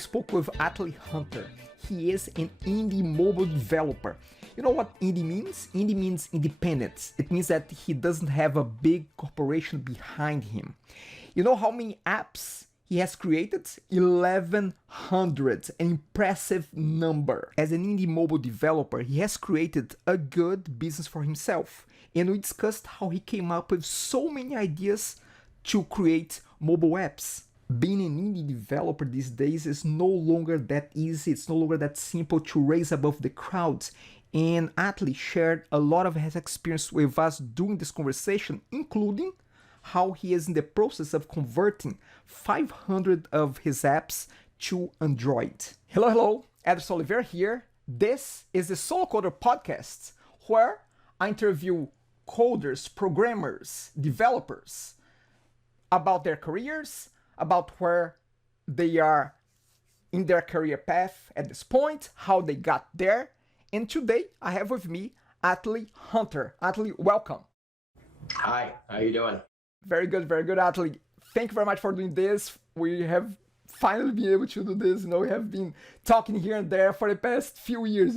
spoke with Atley Hunter. He is an indie mobile developer. You know what indie means? Indie means independence. It means that he doesn't have a big corporation behind him. You know how many apps he has created? 1100, an impressive number. As an indie mobile developer, he has created a good business for himself. And we discussed how he came up with so many ideas to create mobile apps. Being an indie developer these days is no longer that easy. It's no longer that simple to raise above the crowds. And Atley shared a lot of his experience with us during this conversation, including how he is in the process of converting 500 of his apps to Android. Hello, Ederson Oliveira here. This is the Solo Coder Podcast, where I interview coders, programmers, developers about their careers, about where they are in their career path at this point, how they got there. And today I have with me Atley Hunter. Atley, welcome. Hi, how you doing? Very good, Atley. Thank you very much for doing this. We have finally been able to do this. We have been talking here and there for the past few years,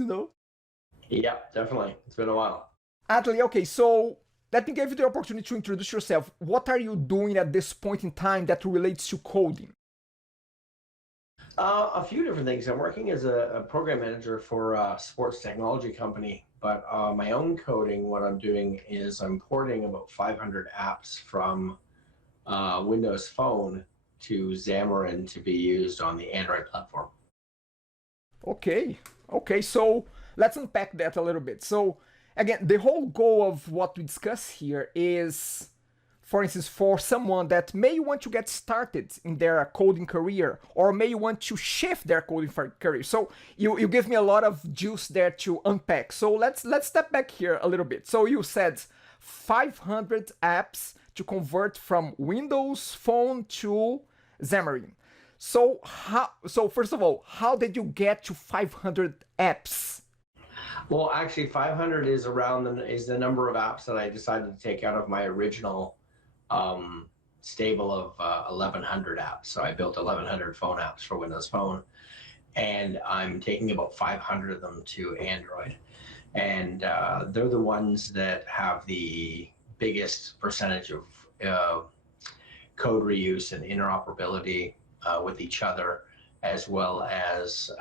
Yeah, definitely. It's been a while. Atley, okay, so let me give you the opportunity to introduce yourself. What are you doing at this point in time that relates to coding? A few different things. I'm working as a program manager for a sports technology company, but my own coding, what I'm doing is I'm porting about 500 apps from Windows Phone to Xamarin to be used on the Android platform. Okay, so let's unpack that a little bit. So again, the whole goal of what we discuss here is, for instance, for someone that may want to get started in their coding career or may want to shift their coding career. So you give me a lot of juice there to unpack. So let's step back here a little bit. So you said 500 apps to convert from Windows Phone to Xamarin. So first of all, how did you get to 500 apps? Well, actually, 500 is the number of apps that I decided to take out of my original stable of 1100 apps. So I built 1100 phone apps for Windows Phone, and I'm taking about 500 of them to Android. And they're the ones that have the biggest percentage of code reuse and interoperability with each other, as well as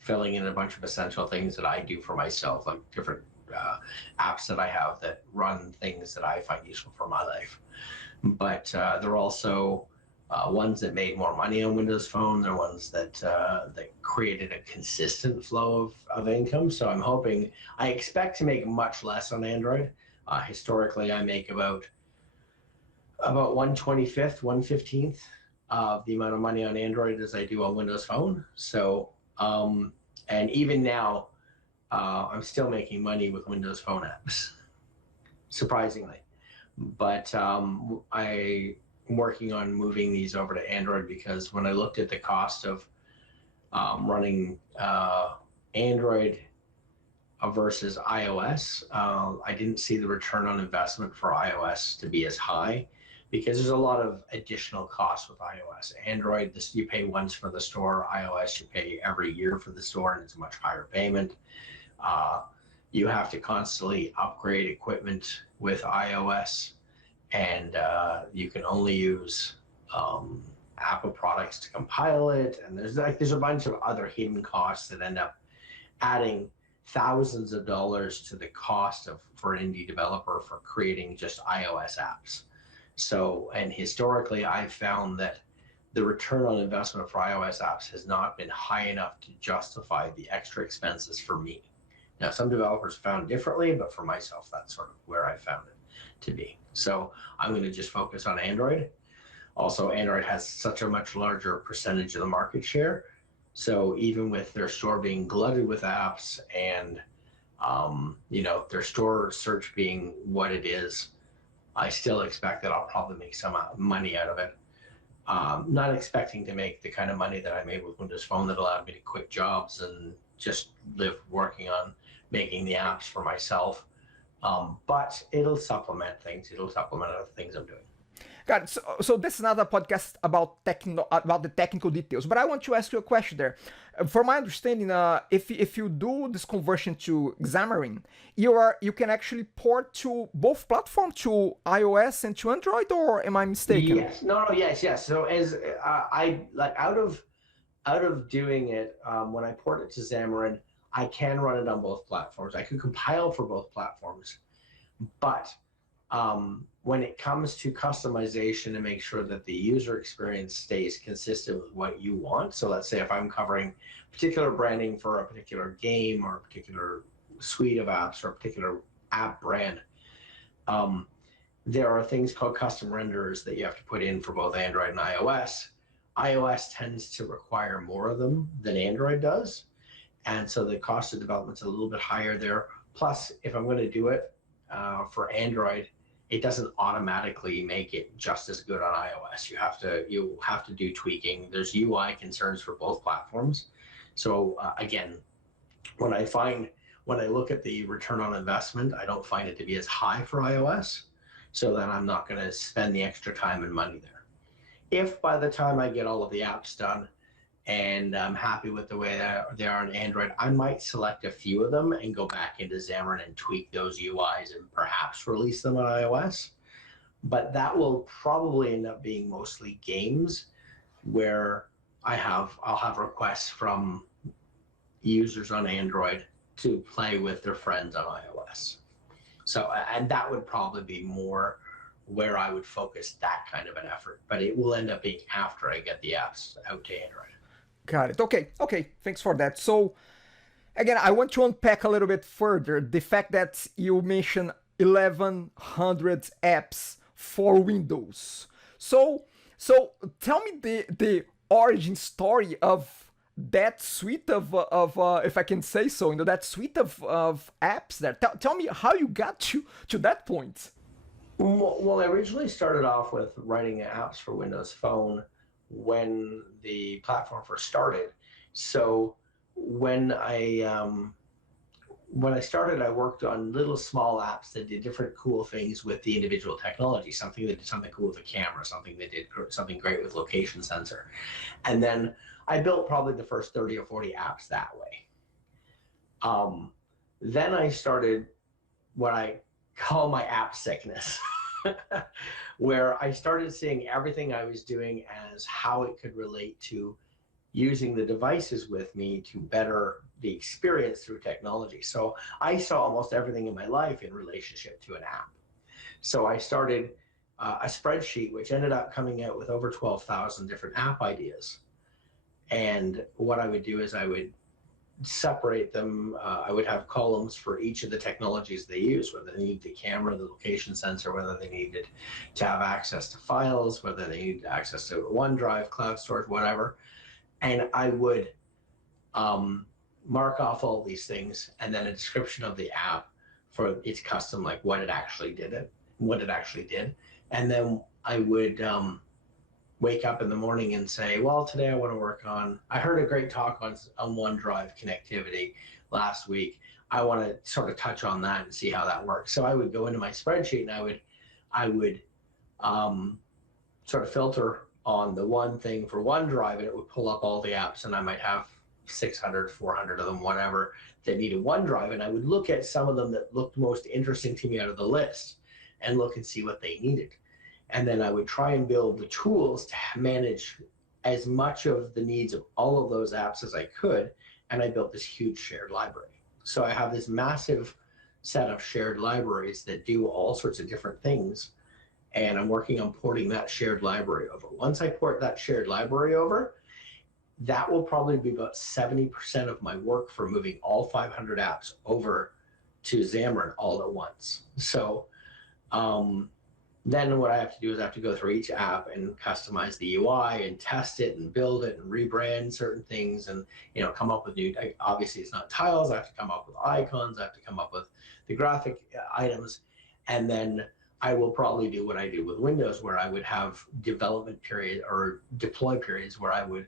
filling in a bunch of essential things that I do for myself, like different apps that I have that run things that I find useful for my life. But they're also ones that made more money on Windows Phone. They're ones that created a consistent flow of income. So I expect to make much less on Android. Historically, I make about 1/25th, 1/15th of the amount of money on Android as I do on Windows Phone. So, and even now, I'm still making money with Windows Phone apps, surprisingly. But I'm working on moving these over to Android because when I looked at the cost of running Android versus iOS, I didn't see the return on investment for iOS to be as high because there's a lot of additional costs with iOS. Android, you pay once for the store. iOS, you pay every year for the store, and it's a much higher payment. You have to constantly upgrade equipment with iOS, and you can only use Apple products to compile it. And there's a bunch of other hidden costs that end up adding thousands of dollars to the cost for an indie developer for creating just iOS apps. So, and historically, I've found that the return on investment for iOS apps has not been high enough to justify the extra expenses for me. Now, some developers found differently, but for myself, that's sort of where I found it to be. So I'm going to just focus on Android. Also, Android has such a much larger percentage of the market share. So even with their store being glutted with apps and their store search being what it is, I still expect that I'll probably make some money out of it. Not expecting to make the kind of money that I made with Windows Phone that allowed me to quit jobs and just live working on making the apps for myself. But it'll supplement things. It'll supplement other things I'm doing. God, so this is not a podcast about about the technical details, but I want to ask you a question there. From my understanding, if you do this conversion to Xamarin, you can actually port to both platforms, to iOS and to Android, or am I mistaken? Yes. No, no, yes, yes. So as I like out of doing it, when I port it to Xamarin, I can run it on both platforms. I could compile for both platforms, but when it comes to customization to make sure that the user experience stays consistent with what you want. So let's say if I'm covering particular branding for a particular game or a particular suite of apps or a particular app brand, um, there are things called custom renderers that you have to put in for both Android and iOS. iOS tends to require more of them than Android does. And so the cost of development's a little bit higher there. Plus, if I'm going to do it for Android, it doesn't automatically make it just as good on iOS. You have to do tweaking. There's UI concerns for both platforms. So again, when I look at the return on investment, I don't find it to be as high for iOS. So then I'm not going to spend the extra time and money there. If by the time I get all of the apps done and I'm happy with the way they are on Android, I might select a few of them and go back into Xamarin and tweak those UIs and perhaps release them on iOS. But that will probably end up being mostly games where I'll have requests from users on Android to play with their friends on iOS. So, and that would probably be more where I would focus that kind of an effort, but it will end up being after I get the apps out to Android. Got it. Okay, okay. Thanks for that. So again, I want to unpack a little bit further the fact that you mentioned 1100 apps for Windows. So tell me the origin story of that suite of if I can say so, that suite of apps there. Tell me how you got to that point. Well, I originally started off with writing apps for Windows Phone when the platform first started. So when I started, I worked on little small apps that did different cool things with the individual technology. Something that did something cool with the camera, something that did something great with location sensor, and then I built probably the first 30 or 40 apps that way. Then I started what I call my app sickness, where I started seeing everything I was doing as how it could relate to using the devices with me to better the experience through technology. So I saw almost everything in my life in relationship to an app. So I started a spreadsheet, which ended up coming out with over 12,000 different app ideas. And what I would do is I would separate them. I would have columns for each of the technologies they use, whether they need the camera, the location sensor, whether they needed to have access to files, whether they needed access to OneDrive, cloud storage, whatever. And I would mark off all these things and then a description of the app for its custom, like what it actually did. And then I would wake up in the morning and say, well, today I want to work on, I heard a great talk on OneDrive connectivity last week. I want to sort of touch on that and see how that works. So I would go into my spreadsheet and I would sort of filter on the one thing for OneDrive, and it would pull up all the apps, and I might have 600, 400 of them, whatever, that needed OneDrive. And I would look at some of them that looked most interesting to me out of the list and look and see what they needed. And then I would try and build the tools to manage as much of the needs of all of those apps as I could. And I built this huge shared library. So I have this massive set of shared libraries that do all sorts of different things. And I'm working on porting that shared library over. Once I port that shared library over, that will probably be about 70% of my work for moving all 500 apps over to Xamarin all at once. So then what I have to do is I have to go through each app and customize the UI and test it and build it and rebrand certain things and come up with new, obviously it's not tiles, I have to come up with icons, I have to come up with the graphic items, and then I will probably do what I do with Windows, where I would have development period or deploy periods where I would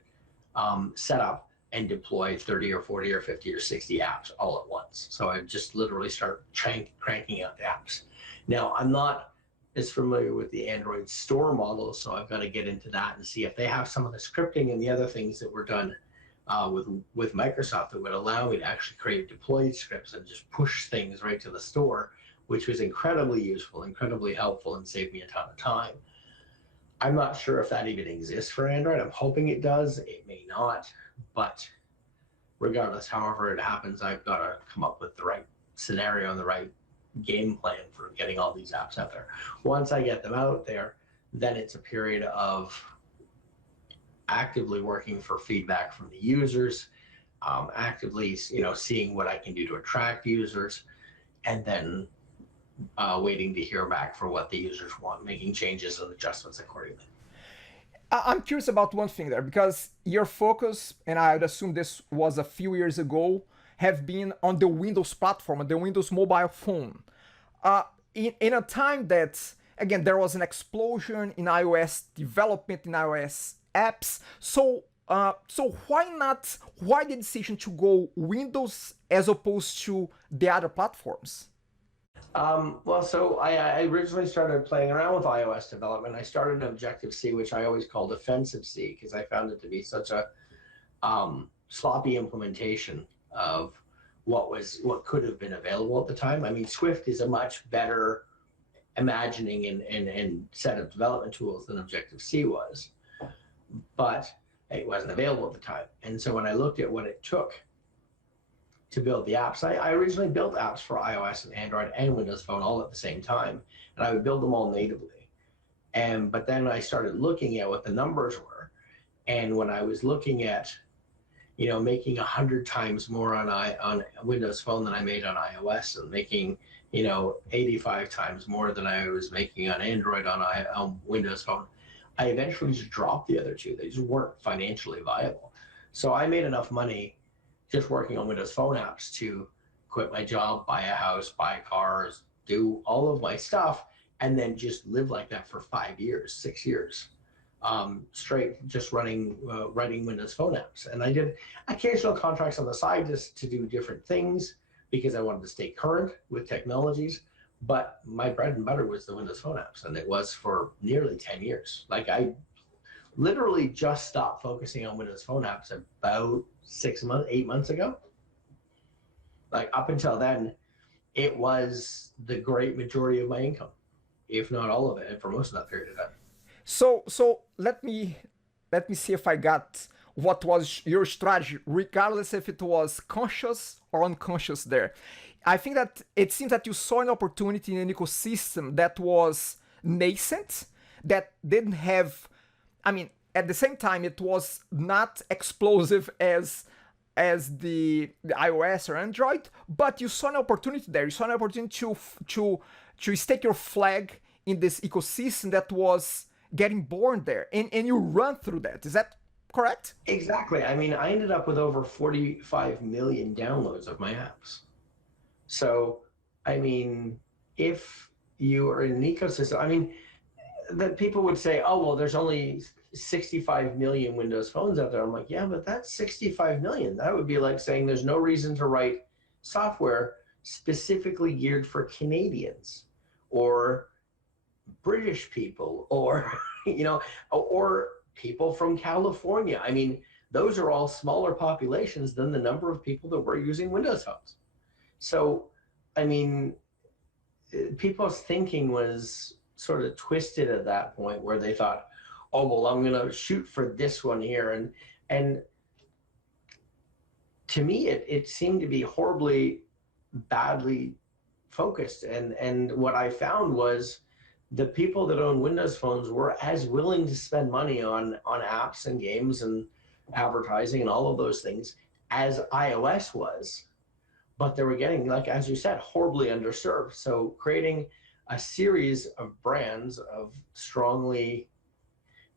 set up and deploy 30 or 40 or 50 or 60 apps all at once. So I just literally start cranking out the apps. Now, I'm not is familiar with the Android store model, so I've got to get into that and see if they have some of the scripting and the other things that were done with Microsoft that would allow me to actually create deployed scripts and just push things right to the store, which was incredibly useful, incredibly helpful, and saved me a ton of time. I'm not sure if that even exists for Android. I'm hoping it does. It may not, but regardless, however it happens, I've got to come up with the right scenario and the right game plan for getting all these apps out there. Once I get them out there, then it's a period of actively working for feedback from the users, actively, seeing what I can do to attract users, and then waiting to hear back for what the users want, making changes and adjustments accordingly. I'm curious about one thing there because your focus, and I would assume this was a few years ago, have been on the Windows platform, on the Windows mobile phone. In a time that, again, there was an explosion in iOS development, in iOS apps. So why the decision to go Windows as opposed to the other platforms? So I originally started playing around with iOS development. I started in Objective-C, which I always called Offensive-C, because I found it to be such a sloppy implementation of what could have been available at the time. I mean, Swift is a much better imagining and set of development tools than Objective-C was, but it wasn't available at the time. And so when I looked at what it took to build the apps, I originally built apps for iOS and Android and Windows Phone all at the same time, and I would build them all natively. But then I started looking at what the numbers were, and when I was looking at making 100 times more on Windows Phone than I made on iOS, and making 85 times more than I was making on Android on Windows Phone, I eventually just dropped the other two. They just weren't financially viable. So I made enough money just working on Windows Phone apps to quit my job, buy a house, buy cars, do all of my stuff, and then just live like that for 5 years, 6 years. Straight, just writing Windows Phone apps. And I did occasional contracts on the side just to do different things because I wanted to stay current with technologies. But my bread and butter was the Windows Phone apps, and it was for nearly 10 years. Like, I literally just stopped focusing on Windows Phone apps about 8 months ago. Like, up until then, it was the great majority of my income, if not all of it, and for most of that period of time. So let me see if I got what was your strategy, regardless if it was conscious or unconscious there. I think that it seems that you saw an opportunity in an ecosystem that was nascent, that didn't have, I mean, at the same time, it was not explosive as the iOS or Android, but you saw an opportunity there. You saw an opportunity to stake your flag in this ecosystem that was getting born there, and you run through that. Is that correct? Exactly. I mean, I ended up with over 45 million downloads of my apps. So, I mean, if you are in an ecosystem, I mean, that people would say, oh, well, there's only 65 million Windows phones out there. I'm like, yeah, but that's 65 million. That would be like saying there's no reason to write software specifically geared for Canadians or British people or, or people from California. I mean, those are all smaller populations than the number of people that were using Windows phones. So, I mean, people's thinking was sort of twisted at that point where they thought, oh, well, I'm going to shoot for this one here. And to me, it seemed to be horribly badly focused. And what I found was the people that own Windows phones were as willing to spend money on apps and games and advertising and all of those things as iOS was. But they were getting, like, as you said, horribly underserved. So creating a series of brands of strongly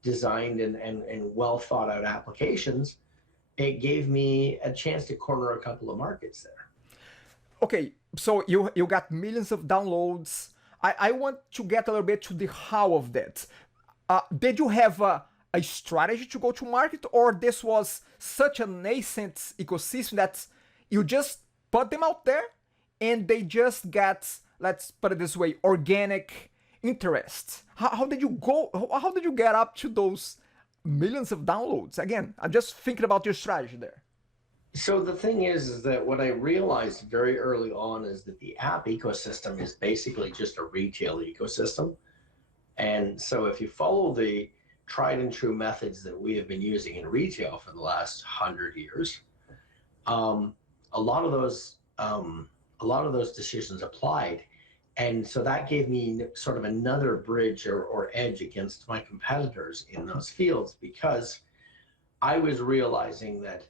designed and well thought out applications, it gave me a chance to corner a couple of markets there. Okay, so you got millions of downloads. I want to get a little bit to the how of that. Did you have a strategy to go to market, or this was such a nascent ecosystem that you just put them out there and they just got, let's put it this way, organic interest? How did you go? How did you get up to those millions of downloads? Again, I'm just thinking about your strategy there. So the thing is that what I realized very early on is that the app ecosystem is basically just a retail ecosystem. And so if you follow the tried and true methods that we have been using in retail for the last 100 years, um, a lot of those decisions applied. And so that gave me sort of another bridge or edge against my competitors in those fields, because I was realizing that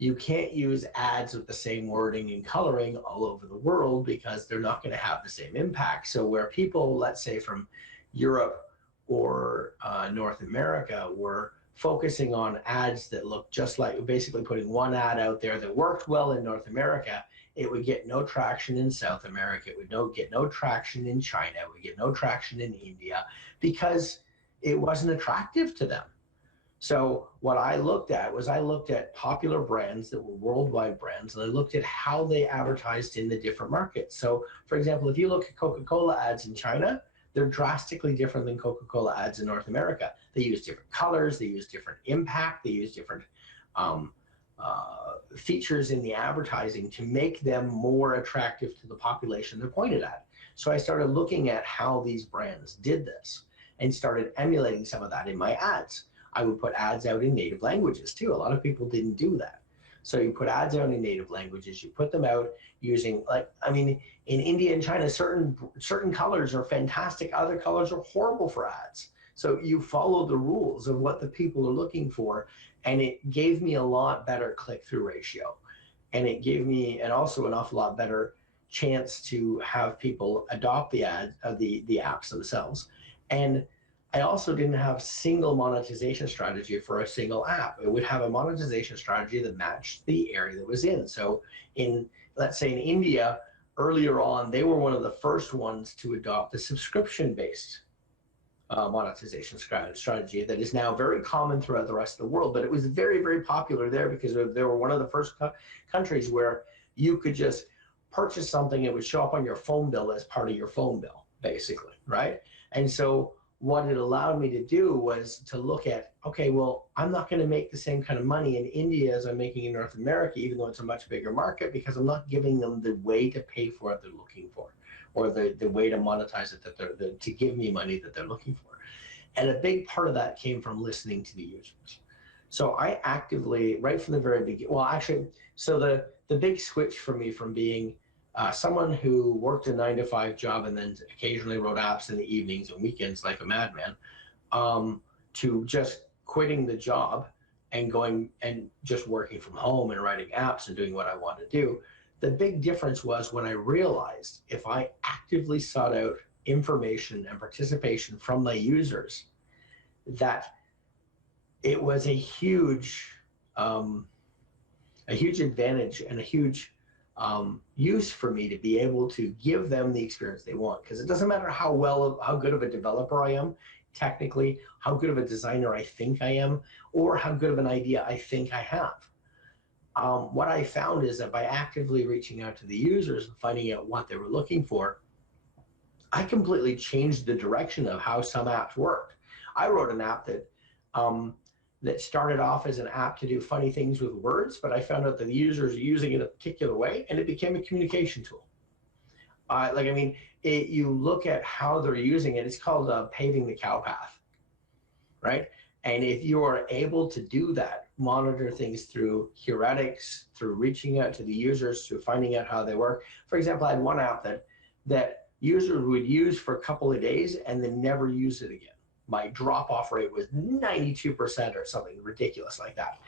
you can't use ads with the same wording and coloring all over the world because they're not going to have the same impact. So where people, let's say from Europe or North America, were focusing on ads that look just like, basically putting one ad out there that worked well in North America, it would get no traction in South America. It would get no traction in China. It would get no traction in India because it wasn't attractive to them. So what I looked at was I looked at popular brands that were worldwide brands, and I looked at how they advertised in the different markets. So for example, if you look at Coca-Cola ads in China, they're drastically different than Coca-Cola ads in North America. They use different colors, they use different impact, they use different features in the advertising to make them more attractive to the population they're pointed at. So I started looking at how these brands did this and started emulating some of that in my ads. I would put ads out in native languages too. A lot of people didn't do that. So you put ads out in native languages, you put them out using, like, I mean, in India and China, certain colors are fantastic, other colors are horrible for ads. So you follow the rules of what the people are looking for, and it gave me a lot better click-through ratio. And it gave me also an awful lot better chance to have people adopt the apps themselves. And I also didn't have single monetization strategy for a single app. It would have a monetization strategy that matched the area that was in. So let's say in India, earlier on, they were one of the first ones to adopt a subscription-based monetization strategy that is now very common throughout the rest of the world. But it was very, very popular there because they were one of the first countries where you could just purchase something, it would show up on your phone bill as part of your phone bill, basically, right? And so what it allowed me to do was to look at, okay, well, I'm not going to make the same kind of money in India as I'm making in North America, even though it's a much bigger market, because I'm not giving them the way to pay for what they're looking for, or the way to monetize it, to give me money that they're looking for. And a big part of that came from listening to the users. So I actively, right from the very beginning, well, actually, so the big switch for me from being someone who worked a 9-to-5 job and then occasionally wrote apps in the evenings and weekends like a madman, to just quitting the job and going and just working from home and writing apps and doing what I want to do. The big difference was when I realized if I actively sought out information and participation from my users, that it was a huge advantage and a huge use for me to be able to give them the experience they want. Because it doesn't matter how good of a developer I am, technically, how good of a designer I think I am, or how good of an idea I think I have. What I found is that by actively reaching out to the users and finding out what they were looking for, I completely changed the direction of how some apps worked. I wrote an app that started off as an app to do funny things with words, but I found out that the users are using it a particular way, and it became a communication tool. You look at how they're using it, it's called paving the cow path, right? And if you are able to do that, monitor things through heuristics, through reaching out to the users, through finding out how they work. For example, I had one app that users would use for a couple of days and then never use it again. My drop-off rate was 92% or something ridiculous like that.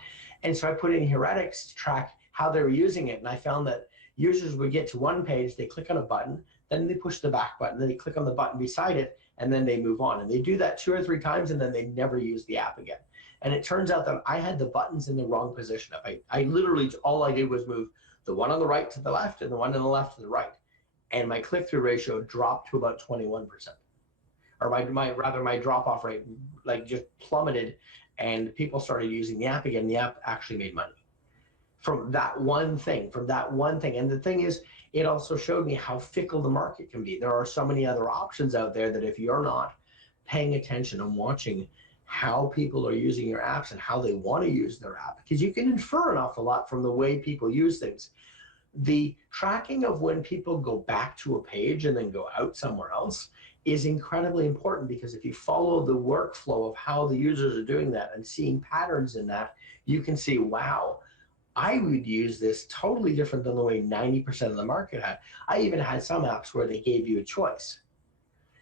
And so I put in heuristics to track how they were using it. And I found that users would get to one page, they click on a button, then they push the back button, then they click on the button beside it, and then they move on. And they do that 2 or 3 times, and then they never use the app again. And it turns out that I had the buttons in the wrong position. I literally, all I did was move the one on the right to the left and the one on the left to the right. And my click-through ratio dropped to about 21%. Or my drop-off rate just plummeted, and people started using the app again. The app actually made money. from that one thing, And the thing is, it also showed me how fickle the market can be. There are so many other options out there that if you're not paying attention and watching how people are using your apps and how they want to use their app, because you can infer an awful lot from the way people use things. The tracking of when people go back to a page and then go out somewhere else is incredibly important, because if you follow the workflow of how the users are doing that and seeing patterns in that, you can see, wow, I would use this totally different than the way 90% of the market had. I even had some apps where they gave you a choice.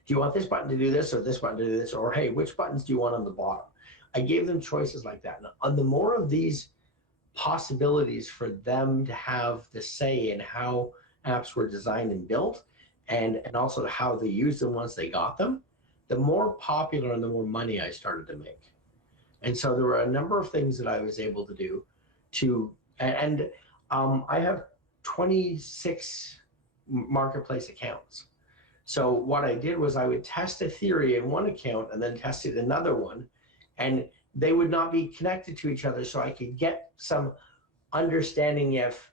Do you want this button to do this or this button to do this? Or, hey, which buttons do you want on the bottom? I gave them choices like that. And on the more of these possibilities for them to have the say in how apps were designed and built, and also how they used them once they got them, the more popular and the more money I started to make. And so there were a number of things that I was able to do to, and I have 26 marketplace accounts. So what I did was I would test a theory in one account and then test it in another one, and they would not be connected to each other, so I could get some understanding if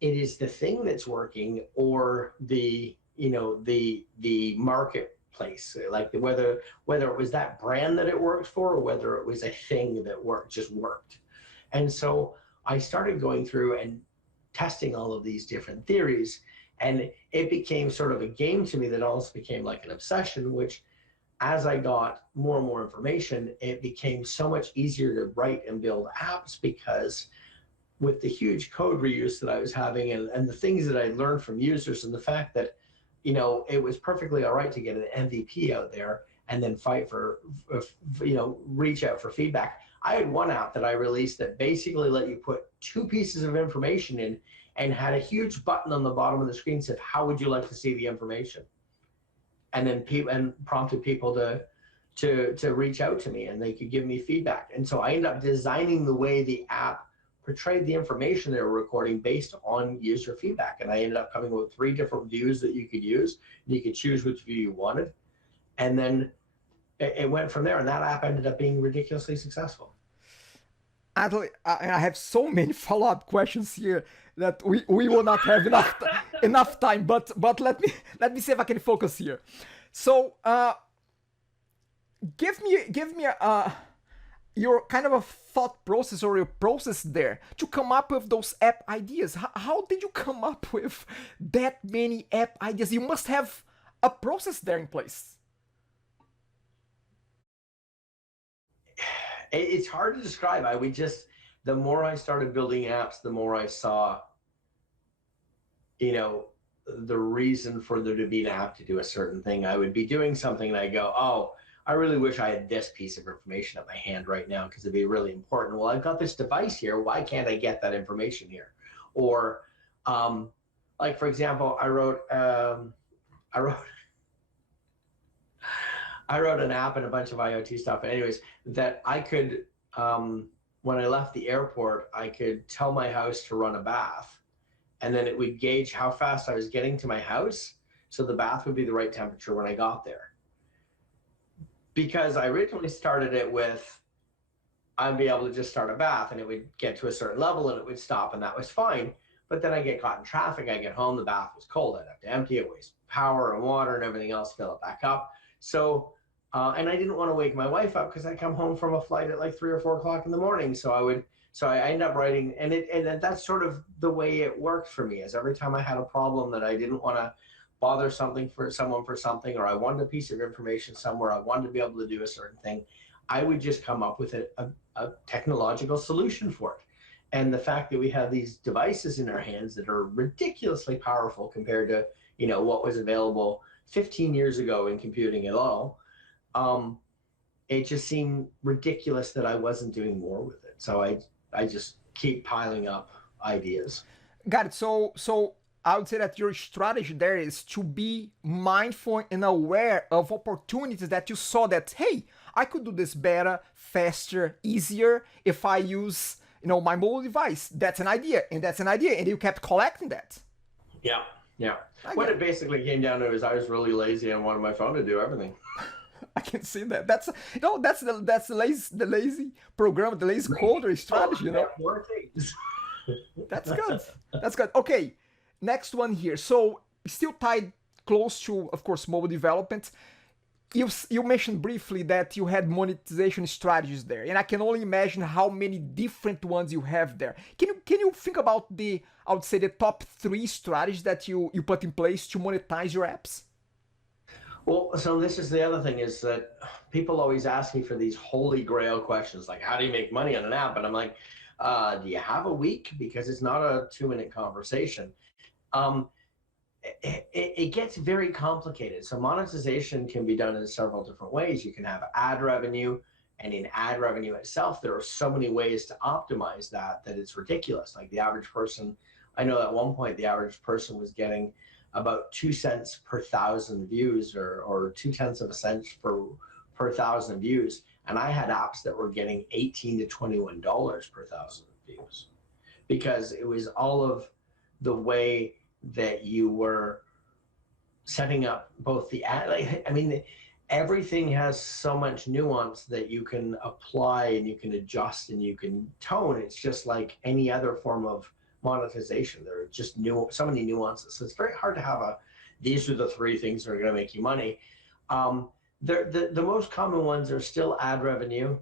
it is the thing that's working or the marketplace, like whether it was that brand that it worked for or whether it was a thing that just worked. And so I started going through and testing all of these different theories, and it became sort of a game to me that also became like an obsession, which as I got more and more information, it became so much easier to write and build apps, because with the huge code reuse that I was having, and the things that I learned from users, and the fact that, it was perfectly all right to get an MVP out there and then fight for, reach out for feedback. I had one app that I released that basically let you put 2 pieces of information in and had a huge button on the bottom of the screen that said, how would you like to see the information? And then prompted people to reach out to me, and they could give me feedback. And so I ended up designing the way the app portrayed the information they were recording based on user feedback. And I ended up coming with 3 different views that you could use, and you could choose which view you wanted. And then it went from there, and that app ended up being ridiculously successful. Atley, I have so many follow-up questions here that we will not have enough time. But let me see if I can focus here. So give me your kind of a thought process or your process there to come up with those app ideas. How did you come up with that many app ideas? You must have a process there in place. It's hard to describe. The more I started building apps, the more I saw, the reason for there to be an app to do a certain thing. I would be doing something and I go, oh, I really wish I had this piece of information at my hand right now, because it'd be really important. Well, I've got this device here. Why can't I get that information here? Or like, for example, I wrote an app and a bunch of IoT stuff. Anyways, that I could, when I left the airport, I could tell my house to run a bath, and then it would gauge how fast I was getting to my house, so the bath would be the right temperature when I got there. Because I originally started it with, I'd be able to just start a bath and it would get to a certain level and it would stop, and that was fine. But then I get caught in traffic, I get home, the bath was cold, I'd have to empty it, waste power and water and everything else, fill it back up. So, and I didn't want to wake my wife up, because I come home from a flight at like 3 or 4 o'clock in the morning. So I ended up writing, and that's sort of the way it worked for me, is every time I had a problem that I didn't want to bother someone for something, or I wanted a piece of information somewhere, I wanted to be able to do a certain thing, I would just come up with a technological solution for it. And the fact that we have these devices in our hands that are ridiculously powerful compared to, what was available 15 years ago in computing at all, it just seemed ridiculous that I wasn't doing more with it. So I just keep piling up ideas. Got it. So I would say that your strategy there is to be mindful and aware of opportunities that you saw that, hey, I could do this better, faster, easier if I use, my mobile device. That's an idea, and that's an idea, and you kept collecting that. Yeah. What it basically came down to is I was really lazy and wanted my phone to do everything. I can see that. That's the lazy program, the lazy coder strategy. More things. That's good. That's good. Okay, next one here. So still tied close to, of course, mobile development. You mentioned briefly that you had monetization strategies there, and I can only imagine how many different ones you have there. Can you think about the, I would say, the top three strategies that you put in place to monetize your apps? Well, so this is the other thing is that people always ask me for these holy grail questions like, how do you make money on an app? And I'm like, do you have a week? Because it's not a 2 minute conversation. Um, it gets very complicated. So monetization can be done in several different ways. You can have ad revenue, and in ad revenue itself, there are so many ways to optimize that it's ridiculous. Like the average person, I know at one point the average person was getting about 2 cents per thousand views, or 2 tenths of a cent per thousand views. And I had apps that were getting $18 to $21 per thousand views, because it was all of the way that you were setting up both the ad. Like, I mean, everything has so much nuance that you can apply and you can adjust and you can tone. It's just like any other form of monetization. There are just so many nuances. So it's very hard to have these are the three things that are going to make you money. The most common ones are still ad revenue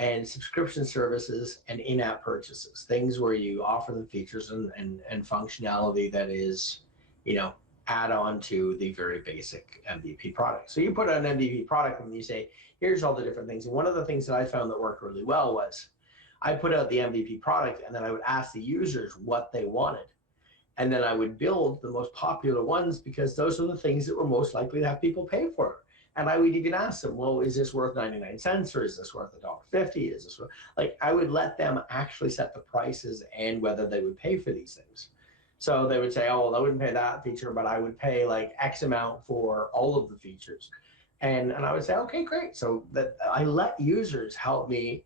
and subscription services and in-app purchases, things where you offer them features and functionality that is, add on to the very basic MVP product. So you put out an MVP product and you say, here's all the different things. And one of the things that I found that worked really well was I put out the MVP product and then I would ask the users what they wanted. And then I would build the most popular ones, because those are the things that were most likely to have people pay for it. And I would even ask them, well, is this worth 99 cents or is this worth $1.50? Is this worth, like, I would let them actually set the prices and whether they would pay for these things. So they would say, oh, well, I wouldn't pay that feature, but I would pay like X amount for all of the features. And I would say, okay, great. So that I let users help me.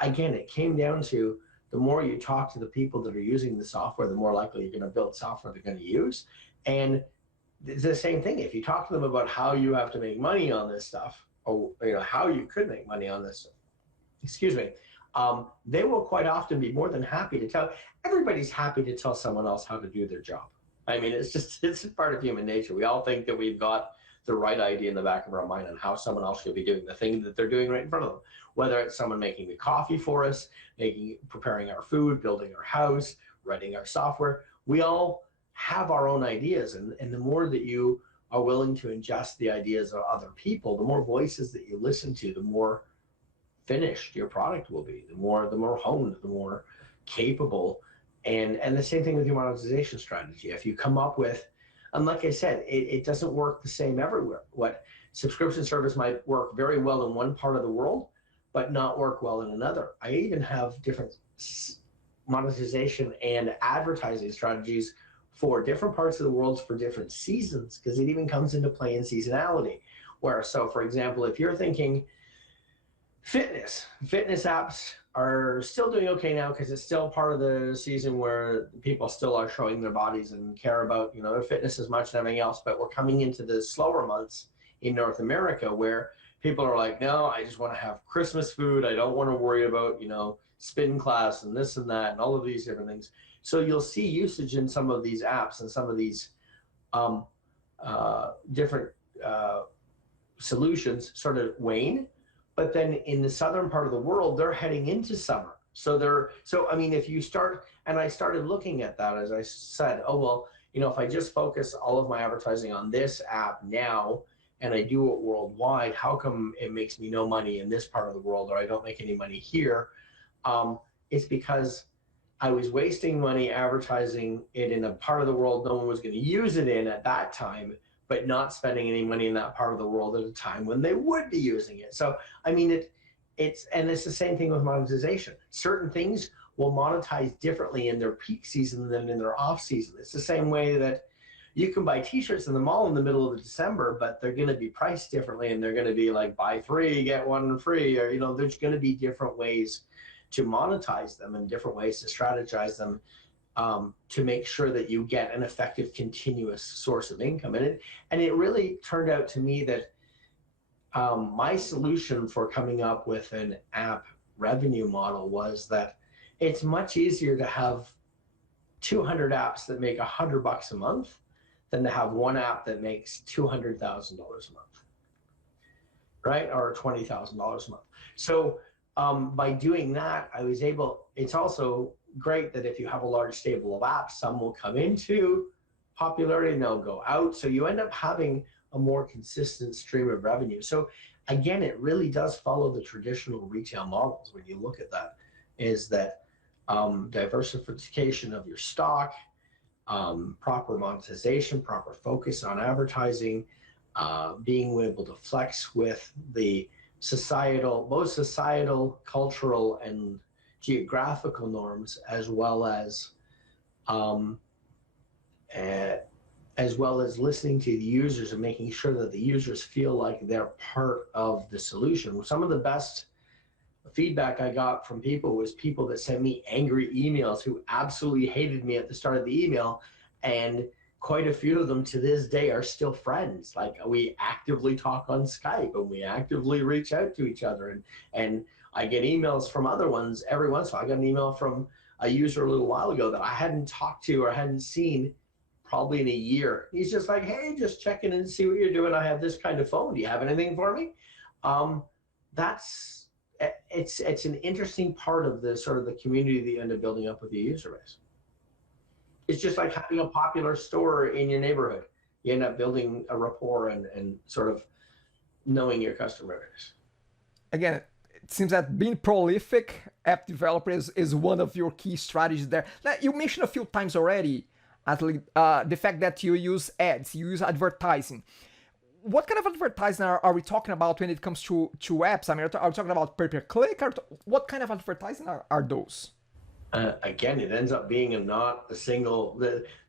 Again, it came down to the more you talk to the people that are using the software, the more likely you're going to build software they're going to use. And it's the same thing. If you talk to them about how you have to make money on this stuff, or how you could make money on this, excuse me, they will quite often be more than happy to tell. Everybody's happy to tell someone else how to do their job. I mean, it's part of human nature. We all think that we've got the right idea in the back of our mind on how someone else should be doing the thing that they're doing right in front of them. Whether it's someone making the coffee for us, preparing our food, building our house, writing our software, we all have our own ideas. And the more that you are willing to ingest the ideas of other people, the more voices that you listen to, the more finished your product will be, the more honed, the more capable. And the same thing with your monetization strategy. If you come up with, and like I said, it doesn't work the same everywhere. What subscription service might work very well in one part of the world, but not work well in another. I even have different monetization and advertising strategies for different parts of the world for different seasons, because it even comes into play in seasonality. Where, so for example, if you're thinking fitness apps are still doing okay now because it's still part of the season where people still are showing their bodies and care about their fitness as much as everything else. But we're coming into the slower months in North America where people are like, no, I just want to have Christmas food. I don't want to worry about spin class and this and that and all of these different things. So you'll see usage in some of these apps and some of these different solutions sort of wane. But then in the southern part of the world, they're heading into summer. So I mean, if you start, and I started looking at that, as I said, oh, well, if I just focus all of my advertising on this app now, and I do it worldwide, how come it makes me no money in this part of the world, or I don't make any money here? It's because I was wasting money advertising it in a part of the world no one was going to use it in at that time, but not spending any money in that part of the world at a time when they would be using it. So, I mean, it's the same thing with monetization. Certain things will monetize differently in their peak season than in their off season. It's the same way that you can buy t-shirts in the mall in the middle of December, but they're going to be priced differently, and they're going to be like buy 3, get 1 free, or, there's going to be different ways to monetize them and different ways to strategize them. To make sure that you get an effective continuous source of income. And it really turned out to me that my solution for coming up with an app revenue model was that it's much easier to have 200 apps that make $100 a month than to have one app that makes $200,000 a month, right? Or $20,000 a month. So by doing that, I was able, it's also great that if you have a large stable of apps, some will come into popularity and they'll go out. So you end up having a more consistent stream of revenue. So again, it really does follow the traditional retail models when you look at that, is that diversification of your stock, proper monetization, proper focus on advertising, being able to flex with the both societal, cultural, and geographical norms, as well as listening to the users and making sure that the users feel like they're part of the solution. Some of the best feedback I got from people was people that sent me angry emails who absolutely hated me at the start of the email, and quite a few of them to this day are still friends. Like, we actively talk on Skype and we actively reach out to each other, and I get emails from other ones every once in a while. I got an email from a user a little while ago that I hadn't talked to or hadn't seen probably in a year. He's just like, hey, just checking in and see what you're doing. I have this kind of phone. Do you have anything for me? It's an interesting part of the sort of the community that you end up building up with your user base. It's just like having a popular store in your neighborhood. You end up building a rapport and sort of knowing your customer base. Again, it seems that being prolific app developer is one of your key strategies there. Now, you mentioned a few times already, Atleys, the fact that you use ads, you use advertising. What kind of advertising are we talking about when it comes to apps? I mean, are we talking about pay-per-click? What kind of advertising are those? Again, it ends up being not a single.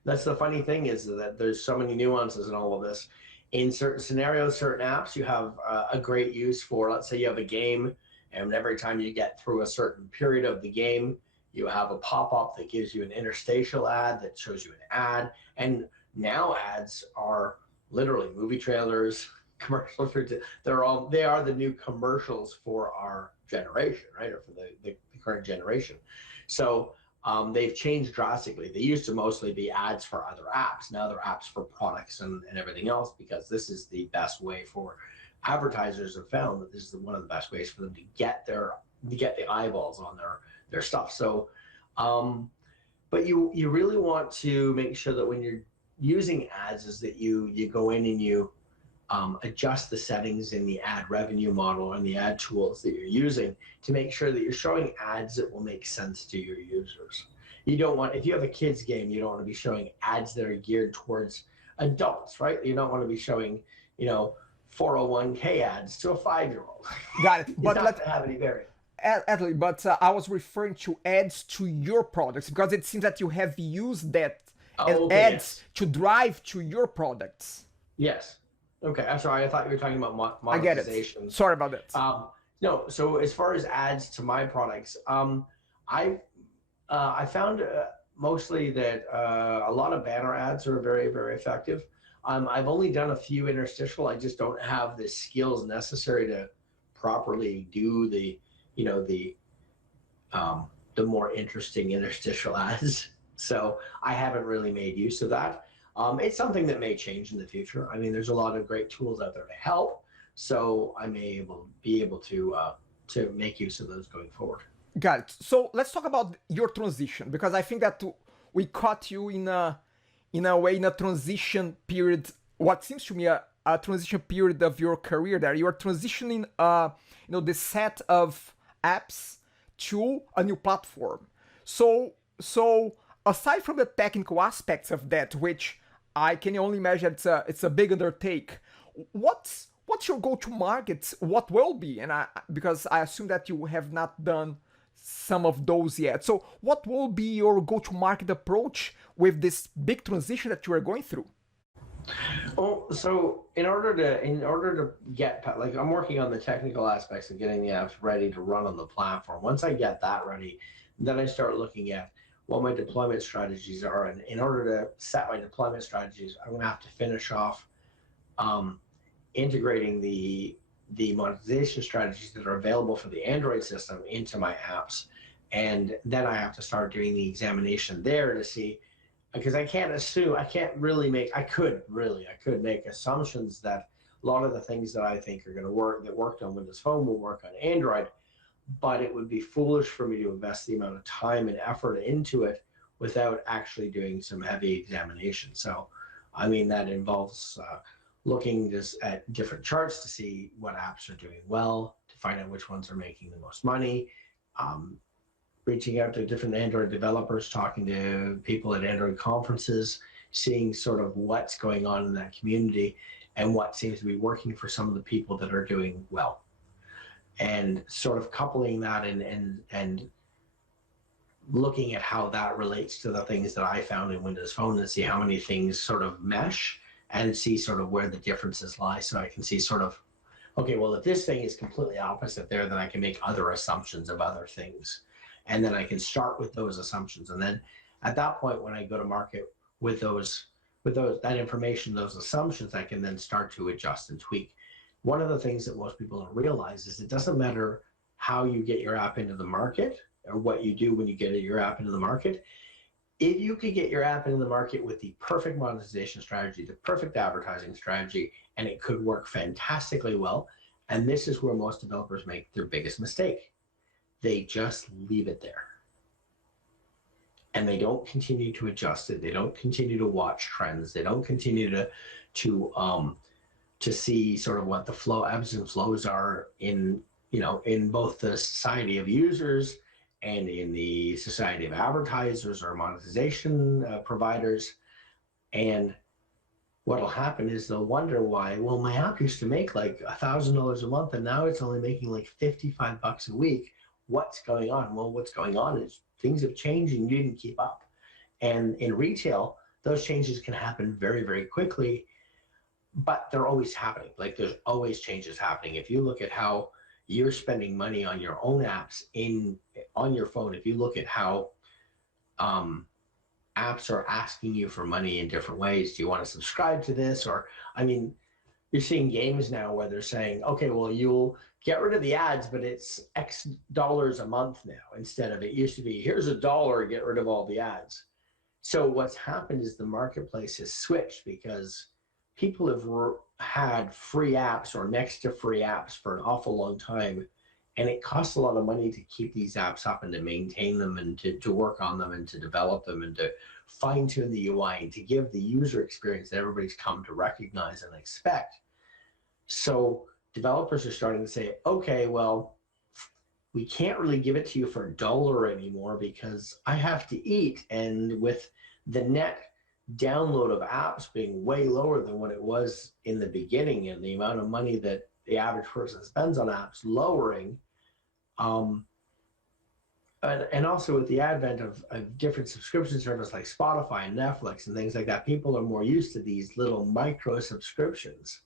That's the funny thing, is that there's so many nuances in all of this. In certain scenarios, certain apps, you have a great use for, let's say you have a game, and every time you get through a certain period of the game, you have a pop-up that gives you an interstitial ad that shows you an ad. And now ads are literally movie trailers, commercials. They are the new commercials for our generation, right? Or for the current generation. So they've changed drastically. They used to mostly be ads for other apps. Now they're apps for products and everything else, because this is the best way for advertisers have found that this is one of the best ways for them to get the eyeballs on their stuff. So, but you really want to make sure that when you're using ads, is that you go in and you adjust the settings in the ad revenue model and the ad tools that you're using to make sure that you're showing ads that will make sense to your users. You don't want, if you have a kids game, you don't want to be showing ads that are geared towards adults, right? You don't want to be showing, 401k ads to a 5-year-old. Got it. But let's have any variant. Atleys, but I was referring to ads to your products, because it seems that you have used that as ads to drive to your products. Yes. Okay. I'm sorry. I thought you were talking about monetization. I get it. Sorry about that. No. So as far as ads to my products, I found mostly that a lot of banner ads are very, very effective. I've only done a few interstitial. I just don't have the skills necessary to properly do the more interesting interstitial ads. So I haven't really made use of that. It's something that may change in the future. I mean, there's a lot of great tools out there to help. So I may be able to make use of those going forward. Got it. So let's talk about your transition, because I think that we caught you in a way in a transition period. What seems to me a transition period of your career there. You are transitioning, the set of apps to a new platform. So aside from the technical aspects of that, which I can only imagine it's a big undertake, what's your go-to market? What will be? And because I assume that you have not done some of those yet. So what will be your go-to market approach with this big transition that you are going through? Well, so in order to get, like, I'm working on the technical aspects of getting the apps ready to run on the platform. Once I get that ready, then I start looking at what my deployment strategies are. And in order to set my deployment strategies, I'm going to have to finish off integrating the monetization strategies that are available for the Android system into my apps. And then I have to start doing the examination there to see because I can't assume, I can't really make, I could make assumptions that a lot of the things that I think are going to work, that worked on Windows Phone, will work on Android, but it would be foolish for me to invest the amount of time and effort into it without actually doing some heavy examination. So, I mean, that involves looking just at different charts to see what apps are doing well, to find out which ones are making the most money, um, reaching out to different Android developers, talking to people at Android conferences, seeing sort of what's going on in that community and what seems to be working for some of the people that are doing well. And sort of coupling that and looking at how that relates to the things that I found in Windows Phone, and see how many things sort of mesh and see sort of where the differences lie. So I can see sort of, okay, well, if this thing is completely opposite there, then I can make other assumptions of other things. And then I can start with those assumptions. And then at that point, when I go to market with that information, those assumptions, I can then start to adjust and tweak. One of the things that most people don't realize is it doesn't matter how you get your app into the market or what you do when you get your app into the market. If you could get your app into the market with the perfect monetization strategy, the perfect advertising strategy, and it could work fantastically well, and this is where most developers make their biggest mistake. They just leave it there. And they don't continue to adjust it. They don't continue to watch trends. They don't continue to see sort of what the flow, ebbs and flows are in, in both the society of users and in the society of advertisers or monetization providers. And what'll happen is they'll wonder why, well, my app used to make like $1,000 a month and now it's only making like $55 a week. What's going on? Well, what's going on is things have changed and you didn't keep up. And in retail, those changes can happen very, very quickly, but they're always happening. Like there's always changes happening. If you look at how you're spending money on your own apps on your phone, if you look at how apps are asking you for money in different ways, do you want to subscribe to this? Or, I mean, you're seeing games now where they're saying, okay, well, you'll get rid of the ads, but it's X dollars a month now, instead of, it used to be, here's $1, get rid of all the ads. So what's happened is the marketplace has switched because people have had free apps or next to free apps for an awful long time. And it costs a lot of money to keep these apps up and to maintain them and to work on them and to develop them and to fine tune the UI and to give the user experience that everybody's come to recognize and expect. So developers are starting to say, okay, well, we can't really give it to you for $1 anymore because I have to eat. And with the net download of apps being way lower than what it was in the beginning and the amount of money that the average person spends on apps lowering, and also with the advent of different subscription services like Spotify and Netflix and things like that, people are more used to these little micro subscriptions.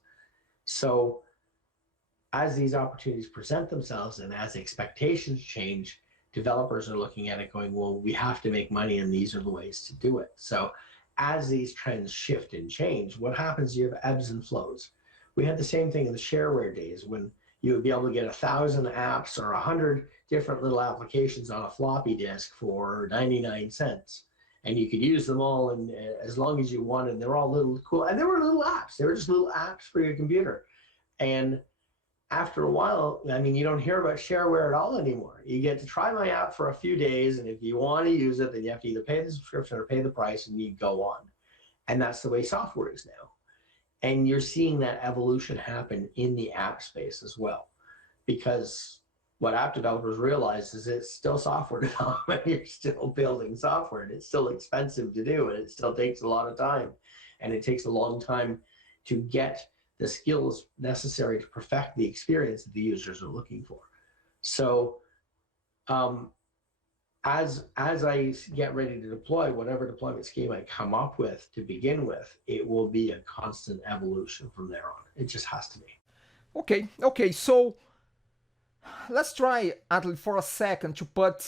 So as these opportunities present themselves and as expectations change, developers are looking at it going, well, we have to make money and these are the ways to do it. So as these trends shift and change, what happens, you have ebbs and flows. We had the same thing in the shareware days when you would be able to get 1,000 apps or 100 different little applications on a floppy disk for 99 cents. And you could use them all and as long as you wanted. They're all little cool. And they were little apps. They were just little apps for your computer. And after a while, I mean, you don't hear about shareware at all anymore. You get to try my app for a few days, and if you want to use it, then you have to either pay the subscription or pay the price, and you go on. And that's the way software is now. And you're seeing that evolution happen in the app space as well, because what app developers realize is it's still software development. You're still building software, and it's still expensive to do, and it still takes a lot of time, and it takes a long time to get the skills necessary to perfect the experience that the users are looking for. So as I get ready to deploy whatever deployment scheme I come up with to begin with, it will be a constant evolution from there on. It just has to be. Okay, so let's try, Atley, for a second to put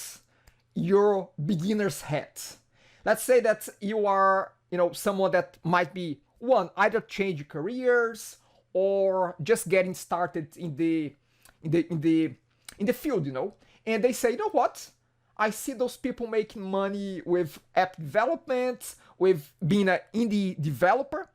your beginner's hat. Let's say that you are, someone that might be either change careers or just getting started in the field, and they say, you know what, I see those people making money with app development, with being an indie developer.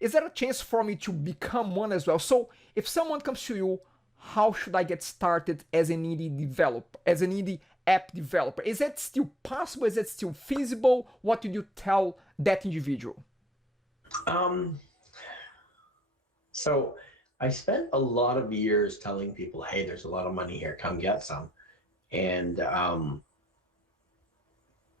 Is there a chance for me to become one as well? So if someone comes to you, how should I get started as an indie developer, as an indie app developer? Is that still possible? Is that still feasible? What did you tell that individual? Um, so I spent a lot of years telling people, hey, there's a lot of money here, come get some. And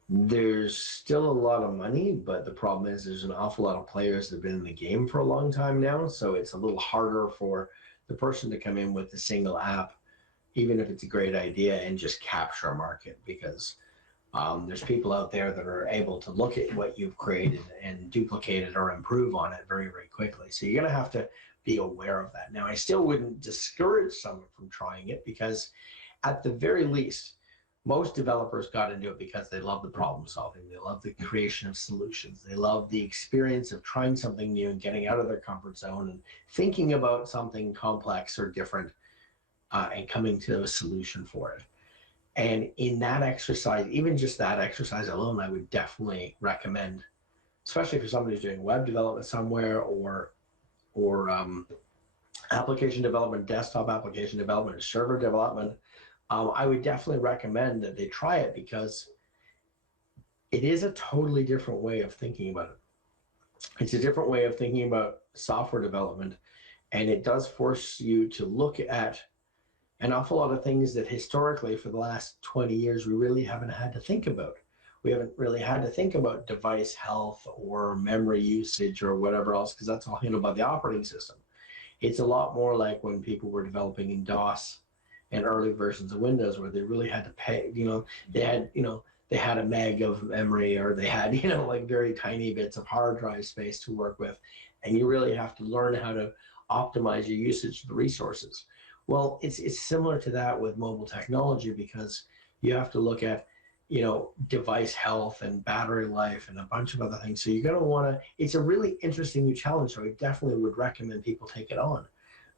there's still a lot of money, but the problem is there's an awful lot of players that have been in the game for a long time now. So it's a little harder for the person to come in with a single app, even if it's a great idea, and just capture a market, because there's people out there that are able to look at what you've created and duplicate it or improve on it very, very quickly. So you're going to have to be aware of that. Now, I still wouldn't discourage someone from trying it, because at the very least, most developers got into it because they love the problem solving. They love the creation of solutions. They love the experience of trying something new and getting out of their comfort zone and thinking about something complex or different, and coming to a solution for it. And in that exercise, even just that exercise alone, I would definitely recommend, especially for somebody who's doing web development somewhere, or application development, desktop application development, server development. I would definitely recommend that they try it, because it is a totally different way of thinking about it. It's a different way of thinking about software development, and it does force you to look at an awful lot of things that historically for the last 20 years we really haven't had to think about. We haven't really had to think about device health or memory usage or whatever else, because that's all handled by the operating system. It's a lot more like when people were developing in DOS and early versions of Windows, where they really had to pay, they had a meg of memory, or they had, like very tiny bits of hard drive space to work with. And you really have to learn how to optimize your usage of the resources. Well, it's similar to that with mobile technology, because you have to look at, device health and battery life and a bunch of other things. So you're going to want to, it's a really interesting new challenge. So I definitely would recommend people take it on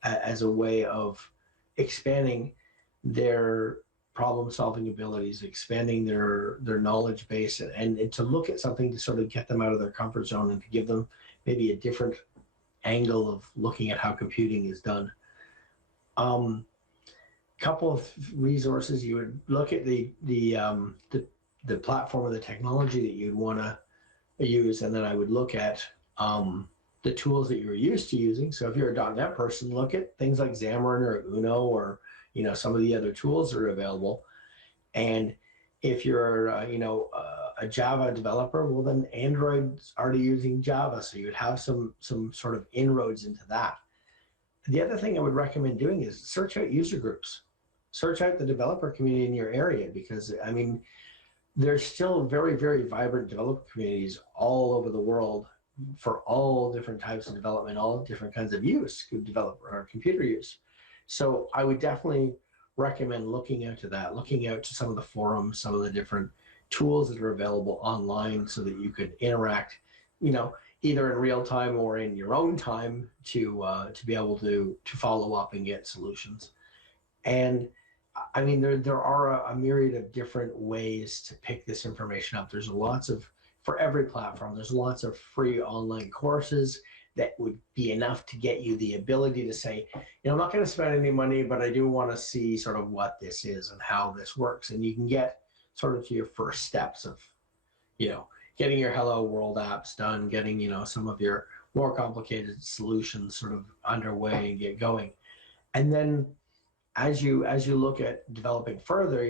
as a way of expanding their problem solving abilities, expanding their knowledge base, and to look at something to sort of get them out of their comfort zone and to give them maybe a different angle of looking at how computing is done. Couple of resources, you would look at the platform or the technology that you'd want to use, and then I would look at the tools that you're used to using. So if you're a .NET person, look at things like Xamarin or Uno, or some of the other tools that are available. And if you're a Java developer, well, then Android's already using Java, so you'd have some sort of inroads into that. The other thing I would recommend doing is search out user groups. Search out the developer community in your area, because there's still very, very vibrant developer communities all over the world for all different types of development, all different kinds of use, developer or computer use. So I would definitely recommend looking out to that, looking out to some of the forums, some of the different tools that are available online, so that you could interact, either in real time or in your own time, to be able to follow up and get solutions. And there are a myriad of different ways to pick this information up. There's lots of, for every platform, there's lots of free online courses that would be enough to get you the ability to say, I'm not going to spend any money, but I do want to see sort of what this is and how this works. And you can get sort of to your first steps of, getting your Hello World apps done, getting, some of your more complicated solutions sort of underway and get going. And then as you look at developing further,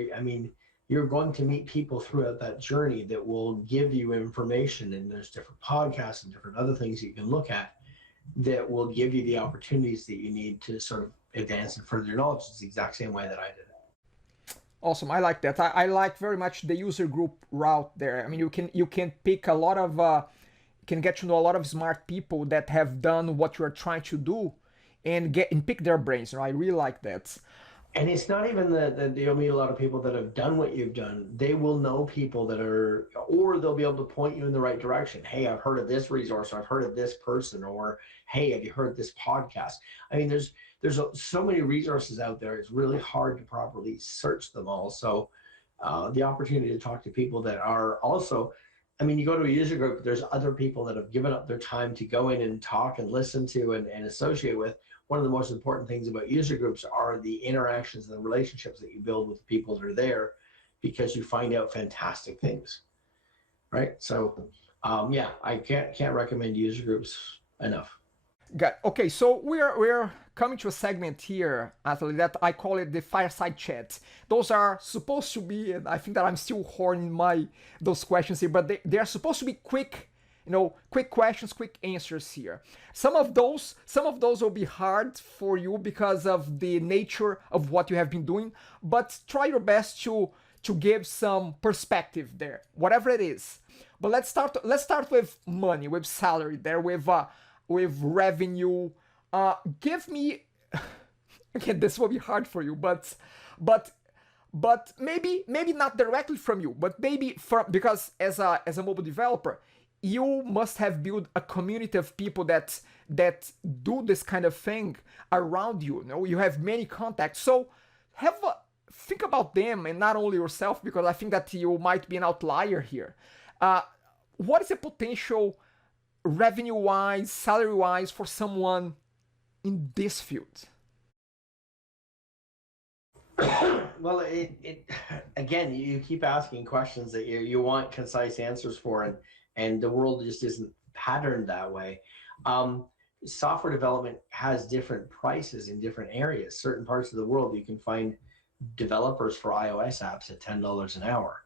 you're going to meet people throughout that journey that will give you information, and there's different podcasts and different other things that you can look at that will give you the opportunities that you need to sort of advance and further your knowledge. It's the exact same way that I did it. Awesome, I like that. I like very much the user group route there. You can pick a lot of can get to know a lot of smart people that have done what you are trying to do, and pick their brains. I really like that. And it's not even that you'll meet a lot of people that have done what you've done. They will know people that are, or they'll be able to point you in the right direction. Hey, I've heard of this resource, or I've heard of this person, or hey, have you heard this podcast? There's so many resources out there. It's really hard to properly search them all. So the opportunity to talk to people that are also, I mean, you go to a user group, there's other people that have given up their time to go in and talk and listen to and associate with. One of the most important things about user groups are the interactions and the relationships that you build with the people that are there, because you find out fantastic things, right? So, yeah, I can't recommend user groups enough. Got okay. So we're coming to a segment here, Athley, that I call it the fireside chat. Those are supposed to be, and I think that I'm still horning my those questions here, but they are supposed to be quick, quick questions, quick answers here. Some of those will be hard for you because of the nature of what you have been doing, but try your best to give some perspective there, whatever it is. But let's start with money, with salary there, with revenue. Give me again. This will be hard for you, but maybe not directly from you, but maybe from, because as a mobile developer, you must have built a community of people that do this kind of thing around you. You have many contacts, so think about them and not only yourself, because I think that you might be an outlier here. Uh, what is the potential revenue wise, salary wise for someone in this field? Well, it again, you keep asking questions that you want concise answers for, and the world just isn't patterned that way. Um, Software development has different prices in different areas. Certain parts of the world, you can find developers for iOS apps at $10 an hour.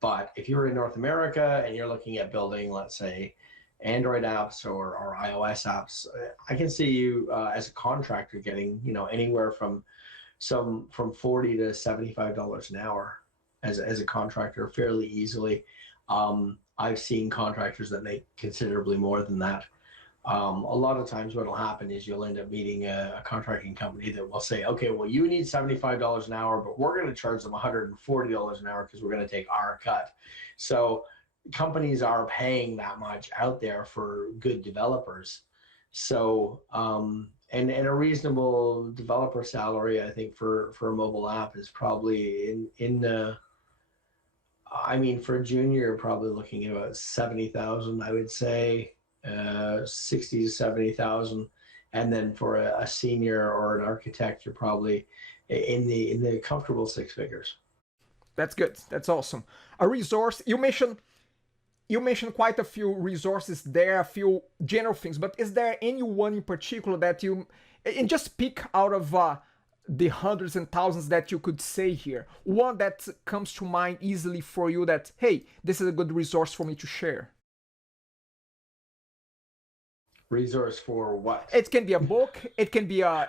But if you're in North America and you're looking at building, let's say, Android apps or iOS apps, I can see you as a contractor getting, anywhere from 40 to $75 an hour as a contractor fairly easily. I've seen contractors that make considerably more than that. A lot of times what will happen is you'll end up meeting a contracting company that will say, okay, well, you need $75 an hour, but we're going to charge them $140 an hour because we're going to take our cut. So companies are paying that much out there for good developers. So, and a reasonable developer salary, I think for a mobile app is probably in the, I mean, for a junior, probably looking at about 70,000, I would say, 60 to 70,000. And then for a senior or an architect, you're probably in the comfortable six figures. That's good. That's awesome. A resource you mentioned quite a few resources there, a few general things, but is there anyone in particular that you, and just pick out of the hundreds and thousands that you could say here, one that comes to mind easily for you that, hey, this is a good resource for me to share? Resource for what? It can be a book, it can be a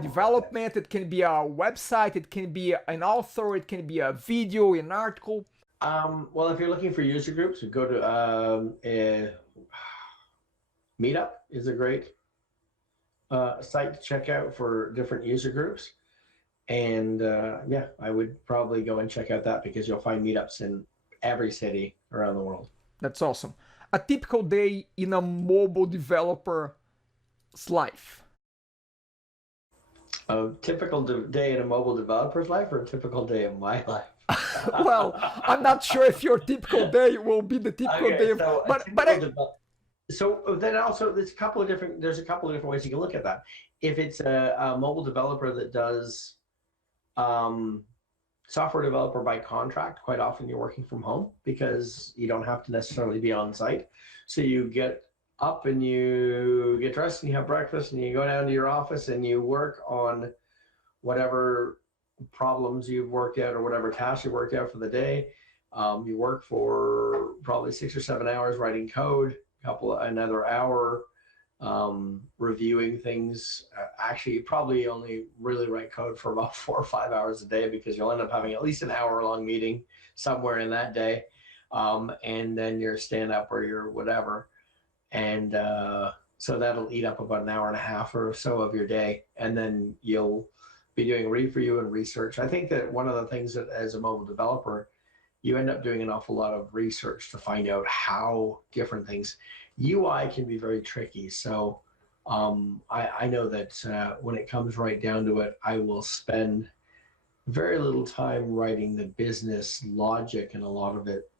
development, it can be a website, it can be an author, it can be a video, an article. Well, if you're looking for user groups, go to Meetup is a great site to check out for different user groups. And yeah, I would probably go and check out that because you'll find meetups in every city around the world. That's awesome. A typical day in a mobile developer's life. A typical day in a mobile developer's life or a typical day in my life? Well, I'm not sure if your typical day will be the typical Okay, day, so so then also there's a couple of different ways you can look at that. If it's a mobile developer that does um, software developer by contract, quite often you're working from home because you don't have to necessarily be on site. So you get up and you get dressed and you have breakfast and you go down to your office and you work on whatever problems you've worked out or whatever tasks you worked out for the day. You work for probably 6 or 7 hours writing code, another hour reviewing things. Actually, you probably only really write code for about 4 or 5 hours a day because you'll end up having at least an hour-long meeting somewhere in that day, and then your stand-up or your whatever, and so that'll eat up about an hour and a half or so of your day, and then you'll be doing review and research. I think that one of the things that as a mobile developer, you end up doing an awful lot of research to find out how different things. UI can be very tricky. So I know that when it comes right down to it, I will spend very little time writing the business logic, and a lot of it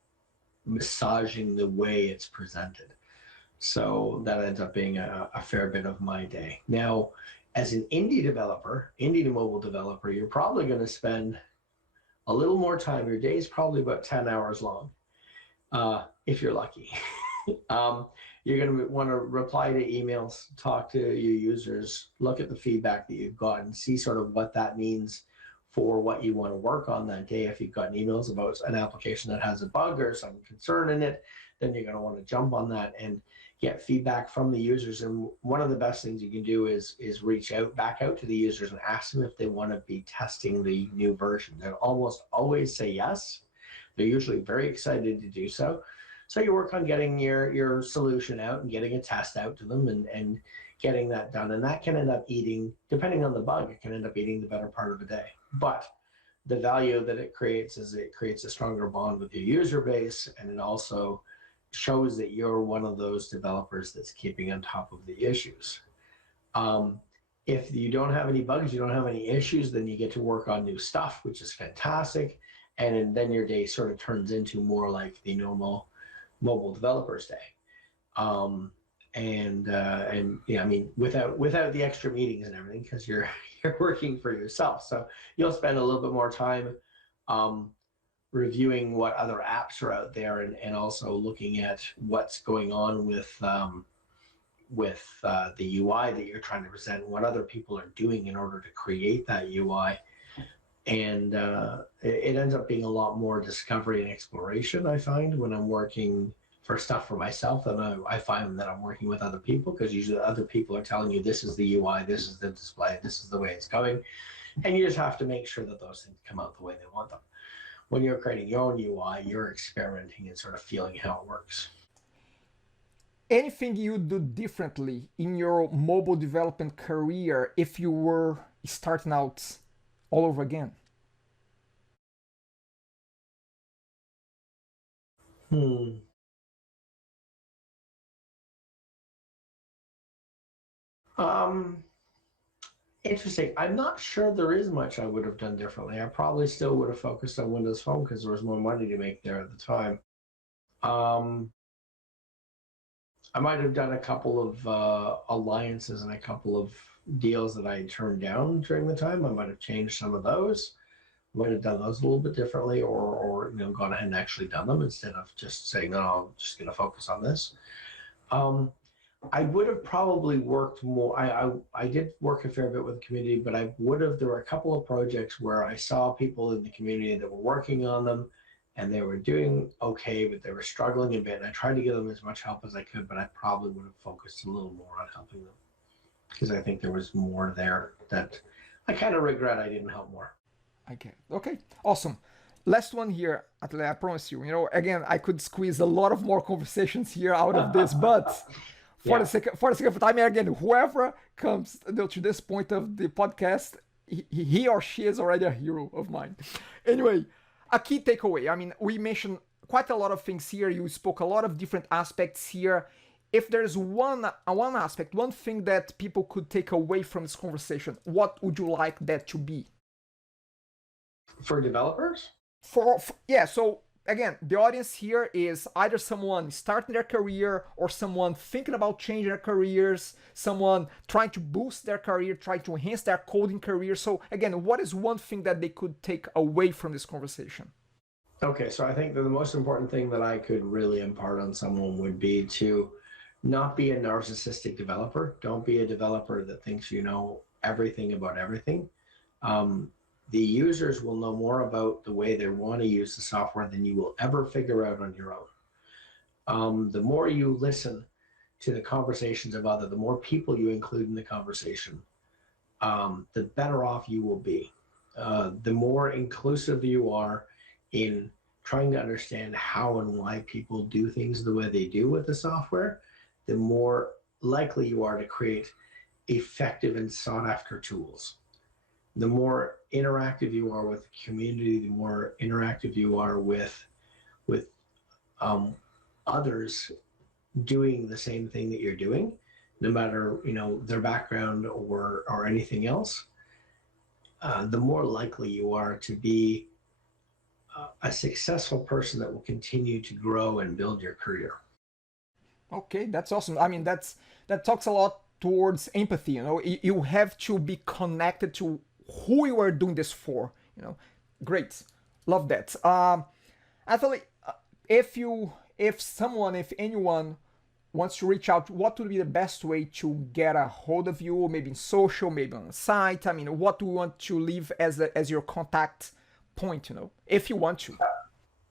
massaging the way it's presented. So that ends up being a fair bit of my day. Now, as an indie developer, indie to mobile developer, you're probably going to spend a little more time. Your day is probably about 10 hours long, if you're lucky. um, you're going to want to reply to emails, talk to your users, look at the feedback that you've gotten, see sort of what that means for what you want to work on that day. If you've gotten emails about an application that has a bug or some concern in it, then you're going to want to jump on that and get feedback from the users. And one of the best things you can do is reach back out to the users and ask them if they want to be testing the new version. They'll almost always say yes. They're usually very excited to do so. So you work on getting your solution out and getting a test out to them, and getting that done. And that can end up eating, depending on the bug, it can end up eating the better part of the day. But the value that it creates is it creates a stronger bond with your user base, and it also shows that you're one of those developers that's keeping on top of the issues. If you don't have any bugs, you don't have any issues, then you get to work on new stuff, which is fantastic. And then your day sort of turns into more like the normal mobile developers day. And yeah, I mean, without the extra meetings and everything, because you're working for yourself, so you'll spend a little bit more time reviewing what other apps are out there, and also looking at what's going on with the UI that you're trying to present, what other people are doing in order to create that UI. And it ends up being a lot more discovery and exploration, I find, when I'm working for stuff for myself, than I find that I'm working with other people, because usually other people are telling you this is the UI, this is the display, this is the way it's going, and you just have to make sure that those things come out the way they want them. When you're creating your own UI, you're experimenting and sort of feeling how it works. Anything you do differently in your mobile development career if you were starting out all over again? Hmm. Um, Interesting. I'm not sure there is much I would have done differently. I probably still would have focused on Windows Phone because there was more money to make there at the time. Um, I might have done a couple of alliances and a couple of deals that I turned down during the time. I might have changed some of those. Might have done those a little bit differently, or gone ahead and actually done them instead of just saying, no, I'm just going to focus on this. Um, I would have probably worked more. I did work a fair bit with the community, but I would have. There were a couple of projects where I saw people in the community that were working on them, and they were doing okay, but they were struggling a bit. And I tried to give them as much help as I could, but I probably would have focused a little more on helping them, because I think there was more there that I kind of regret I didn't help more. I get it. Okay, awesome. Last one here, Atley, I promise you. You know, again, I could squeeze a lot of more conversations here out of this, but Yeah. for the sake of time, again, whoever comes to this point of the podcast, he or she is already a hero of mine. Anyway, a key takeaway. I mean, we mentioned quite a lot of things here. You spoke a lot of different aspects here. If there's one aspect, one thing that people could take away from this conversation, what would you like that to be? For developers? For yeah, so again, the audience here is either someone starting their career or someone thinking about changing their careers, someone trying to boost their career, trying to enhance their coding career. So again, what is one thing that they could take away from this conversation? Okay, so I think that the most important thing that I could really impart on someone would be to not be a narcissistic developer. Don't be a developer that thinks you know everything about everything. Um, the users will know more about the way they want to use the software than you will ever figure out on your own. The more you listen to the conversations of other, the more people you include in the conversation, the better off you will be. The more inclusive you are in trying to understand how and why people do things the way they do with the software, the more likely you are to create effective and sought after tools. The more interactive you are with the community, the more interactive you are with um, others doing the same thing that you're doing, no matter their background or anything else. the more likely you are to be a successful person that will continue to grow and build your career. Okay, that's awesome. I mean, that talks a lot towards empathy. You know, you have to be connected to who you are doing this for. You know, great, love that. Actually, if someone, if anyone wants to reach out, what would be the best way to get a hold of you? Maybe in social, maybe on a site. I mean, what do you want to leave as your contact point? You know, if you want to.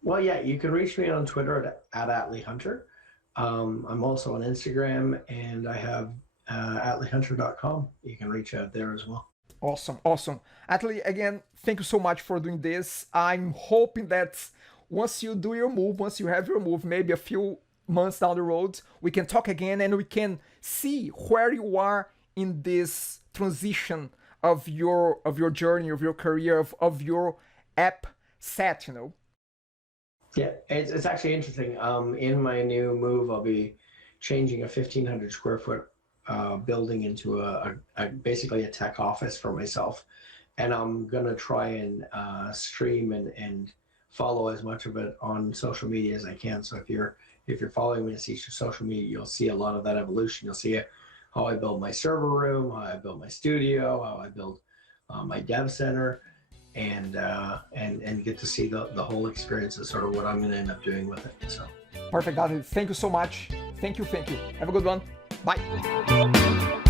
Well, yeah, you can reach me on Twitter at Atley Hunter. I'm also on Instagram, and I have atleyhunter.com. You can reach out there as well. Awesome, awesome. Actually, again, thank you so much for doing this. I'm hoping that once you do your move, once you have your move, maybe a few months down the road, we can talk again and we can see where you are in this transition of your journey, of your career, of your app set, you know. Yeah, it's actually interesting. In my new move, I'll be changing a 1,500 square foot building into basically a tech office for myself, and I'm gonna try and stream and follow as much of it on social media as I can. So if you're following me on social media, you'll see a lot of that evolution. You'll see how I build my server room, how I build my studio, how I build my dev center, and get to see the whole experience of sort of what I'm going to end up doing with it. So Perfect, David. Thank you so much. Thank you, thank you. Have a good one. Bye.